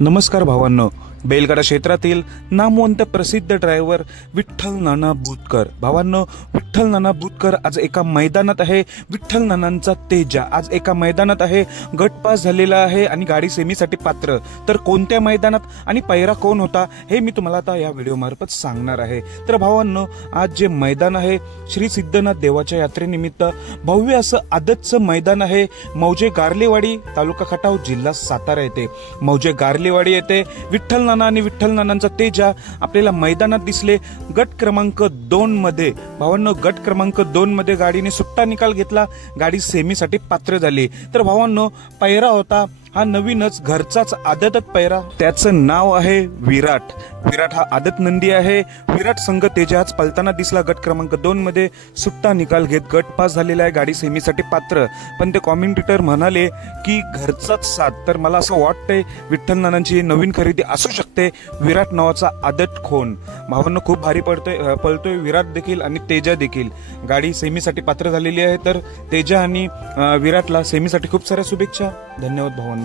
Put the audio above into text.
नमस्कार भावांनो, बैलगाडा क्षेत्रातील नामवंत प्रसिद्ध ड्रायव्हर विठ्ठल नाना बुतकर. भावांनो, विठ्ठल नाना बुतकर आज एका मैदानात आहे. विठ्ठल नानांचा तेजा आज एका मैदानात आहे. गट पास झालेला आहे आणि गाडी सेमीसाठी पात्र. तर कोणत्या मैदानात आणि पैरा कोण होता हे मी तुम्हाला आता या व्हिडिओ मार्फत सांगणार आहे. तर भावांनो, आज जे मैदान आहे श्री सिद्धनाथ देवाच्या यात्रेनिमित्त भव्य असं आदतचं मैदान आहे. मौजे गारलेवाडी, तालुका खटाव, जिल्हा सातारा येथे मौजे गारलेवाडी येथे विठ्ठल नाना आणि विठ्ठल नानांचा तेजा आपल्याला मैदानात दिसले. गट क्रमांक 2 मध्ये भावांनो, गट क्रमांक 2 मध्ये गाडीने सुट्टा निकाल घेतला. गाडी सेमीसाठी पात्र झाली. तर भावांनो, पैरा होता हा नवीनच घरचाच आदत पैरा. त्याचं नाव आहे विराट. विराट हा आदत नंदी आहे. विराट संघ तेजा आज पलताना दिसला. गट क्रमांक 2 मध्ये सुट्टा निकाल घेत गट पास झालेला आहे. गाडी सेमीसाठी पात्र. पण ते कॉमेंटेटर म्हणाले की घरचाच साथ. तर मला असं वाटतंय विठ्ठल नानांची नवीन खरेदी असू शकते. विराट नावाचा आदत खोन भावांना खूप भारी पळतोय विराट देखील आणि तेजा देखील. गाडी सेमीसाठी पात्र झालेली आहे. तर तेजा आणि विराटला सेमीसाठी खूप साऱ्या शुभेच्छा. धन्यवाद भावांनो.